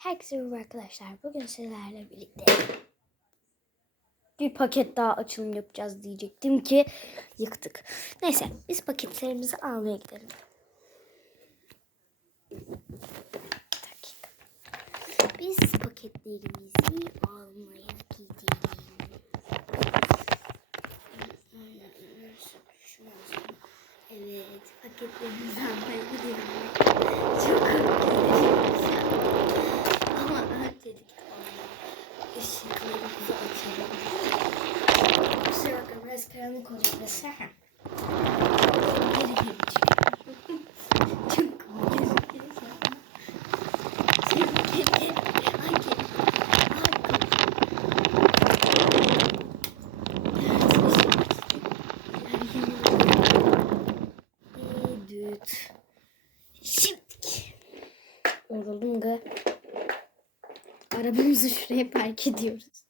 Herkese merhaba arkadaşlar. Bugün sizlerle birlikte bir paket daha açılım yapacağız diyecektim ki yıktık. Neyse biz paketlerimizi almaya gidelim. Biz paketlerimizi almaya gidelim. Evet paketlerimizi almaya gidelim. Çok korkuyorum. Ama öncelik ışıklarımızı açalım. Kusura bakma biraz karanlık olacak burası. Geri geri çıkıyorum. Çok komik gözüküyor. Çok geri geri. Ay geri. Ay Evet. Şimdilik. Yoruldum ga. Arabamızı şuraya park ediyoruz.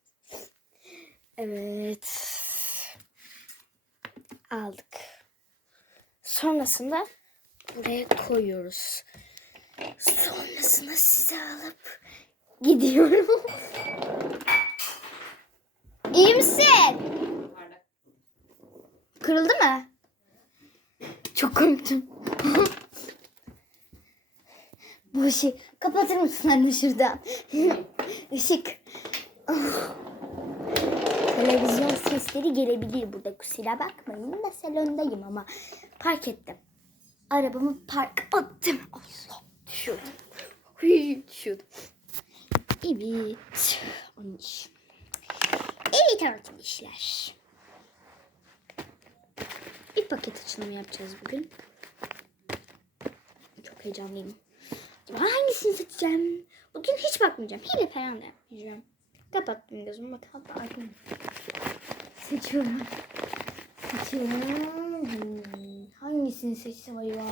Evet. Aldık. Sonrasında buraya koyuyoruz. Sonrasında size alıp gidiyorum. İyi misin? Kırıldı mı? Çok korktum. Bu ışığı kapatır mısın anne şuradan? Işık. Ah. Televizyon sesleri gelebilir burada kusura bakmayın da salondayım ama park ettim. Arabamı park attım. Allah düşüyordum. Hıy, düşüyordum. Evet. Evet arkadaşlar. Bir paket açılımı yapacağız bugün. Çok heyecanlıyım. Acaba hangisini seçeceğim? Bugün hiç bakmayacağım. Hile falan da yapmayacağım. Kapattım gözümü. Bak hatta arkam. Seçiyorum. Seçiyorum. Hangisini seçsem acaba?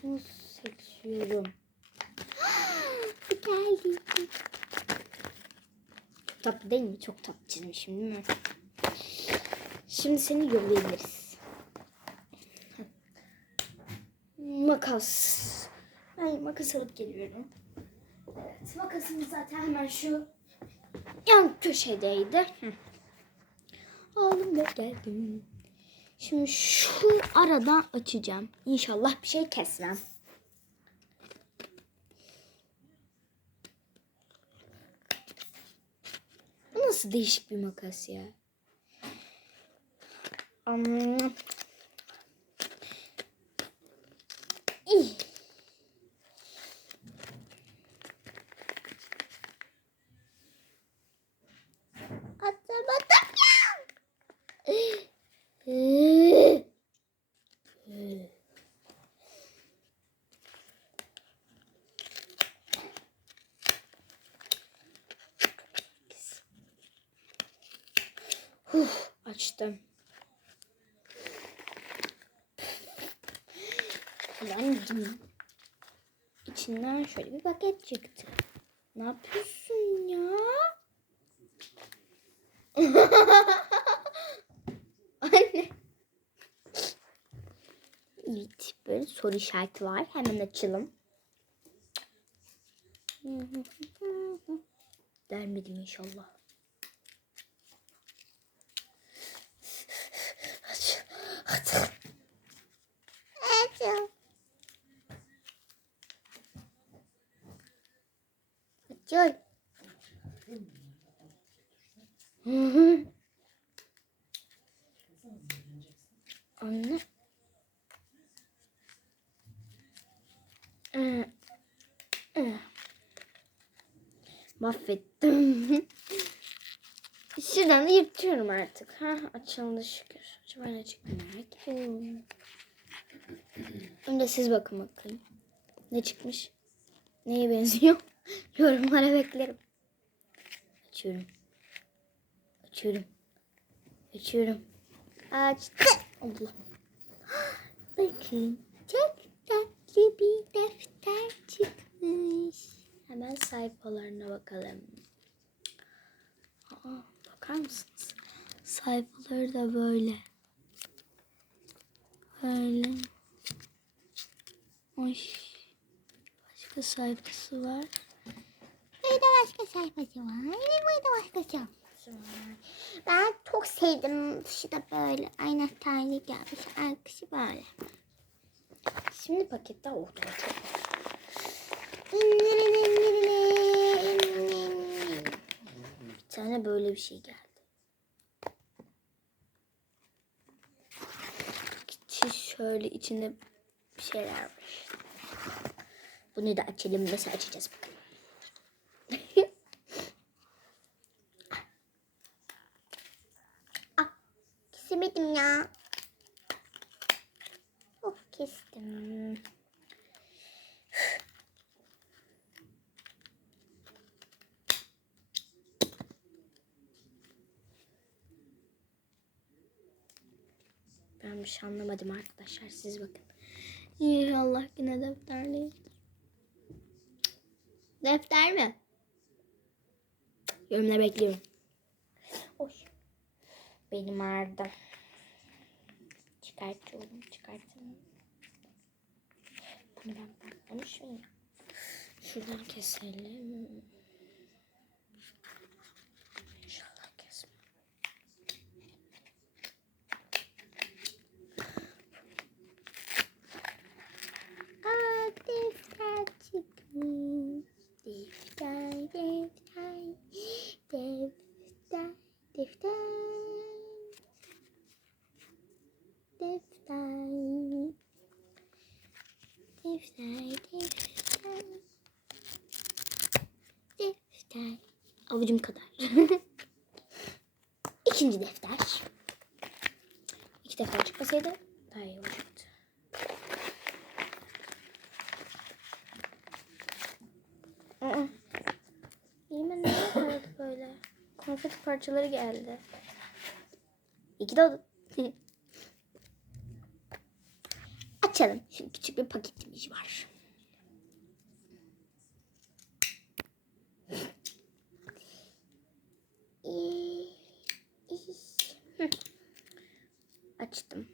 Şunu seçiyorum. Geldi. Çok tatlı değil mi? Çok tatlı çizmişim değil mi? Şimdi seni yollayabiliriz. Makas. Ben makas alıp geliyorum. Evet, makasımız zaten hemen şu yan köşedeydi. Hı. Aldım ve geldim. Şimdi şu aradan açacağım. İnşallah bir şey kesmem. Bu nasıl değişik bir makas ya? İyi. Açtım. Kullandım. İçinden şöyle bir paket çıktı. Ne yapıyorsun ya? Anne. Evet, böyle soru işareti var. Hemen açalım. Dermedim inşallah. Mahvettim. Şuradan da yırtıyorum artık. Ha, açıldı şükür. Acaba ne ediyorum. Önce siz bakın bakayım. Ne çıkmış? Neye benziyor? Yorumlara beklerim. Açıyorum. Açıyorum. Açıyorum. Açtı. Allah. Bakın. Çok tatlı bir defter çıkmış. Hemen sayfalarına bakalım. Aa, bakar mısınız? Sayfaları da böyle. Böyle. Ay. Başka sayfası var. Burada başka sayfası var. Burada başka sayfası var. Ben çok sevdim. Dışı da böyle anahtarlı gelmiş. Arkası böyle. Şimdi pakette oldu. Çok Bir tane böyle bir şey geldi. İçi şöyle içinde bir şeyler var. Bunu da açalım. Nasıl açacağız bakalım. Kesemedim ya. Kestim. Ben bir şey anlamadım arkadaşlar. Siz bakın. İnşallah yine defterleyim. Defter mi? Yorumları bekliyorum. Oy. Benim ağrıdı. Çıkartıyorum. Çıkartıyorum. Bunu ben, ben bunu şöyle. Şuradan keselim. İnşallah kesmem. Aa defter çıkmış. Defter, defter, defter, defter. Defter. Defter, defter. Defter. Avucum kadar. İkinci defter. İki defa çıkmasaydı daha iyi olacaktı. Yemin ne böyle? Konfeti parçaları geldi. De oldu. Açalım. Şimdi küçük bir paketimiz var. Ee. Açtım.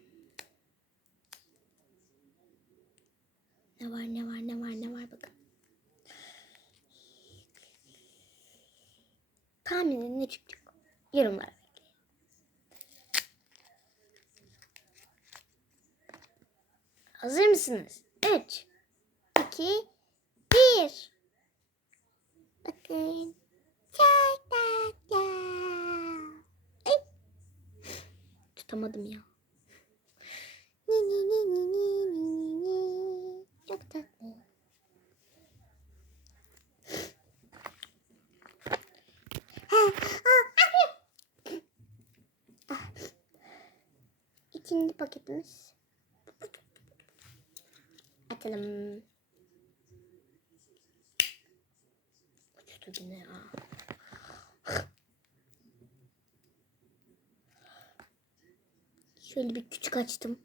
Ne var ne var ne var ne var bakın. Tahminin ne çıkacak? Yorumlara Hazır mısınız? 3 iki, bir. Bakın. Çok tatlı. Tutamadım ya. Ni ni ni ni ni ni ni. Çok tatlı. Ha, ah. İkinci paketimiz. Atalım. Uçtu yine ya. Şöyle bir küçük açtım.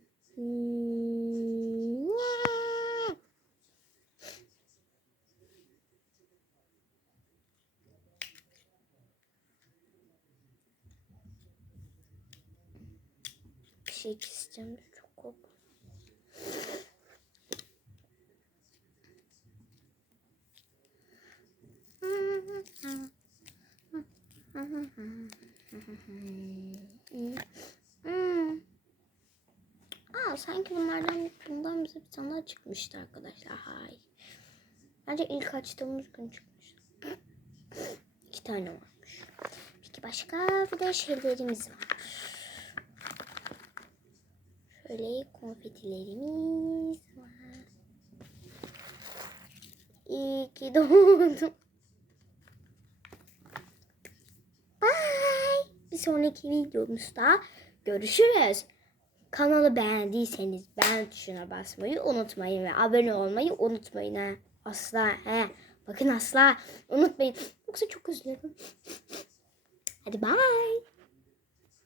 Bir şey keseceğim. Çok korktum. Hmm. Aa sanki bunlardan bundan bize bir tane çıkmıştı arkadaşlar. Hay. Bence ilk açtığımız gün çıkmış. İki tane varmış. Peki başka bir de şeylerimiz var. Şöyle konfetilerimiz var. İyi ki doğdum. Bye. Bir sonraki videomuzda görüşürüz. Kanalı beğendiyseniz beğen tuşuna basmayı unutmayın ve abone olmayı unutmayın ha. Asla he. Bakın asla unutmayın. Yoksa çok üzülürüm. Hadi bye.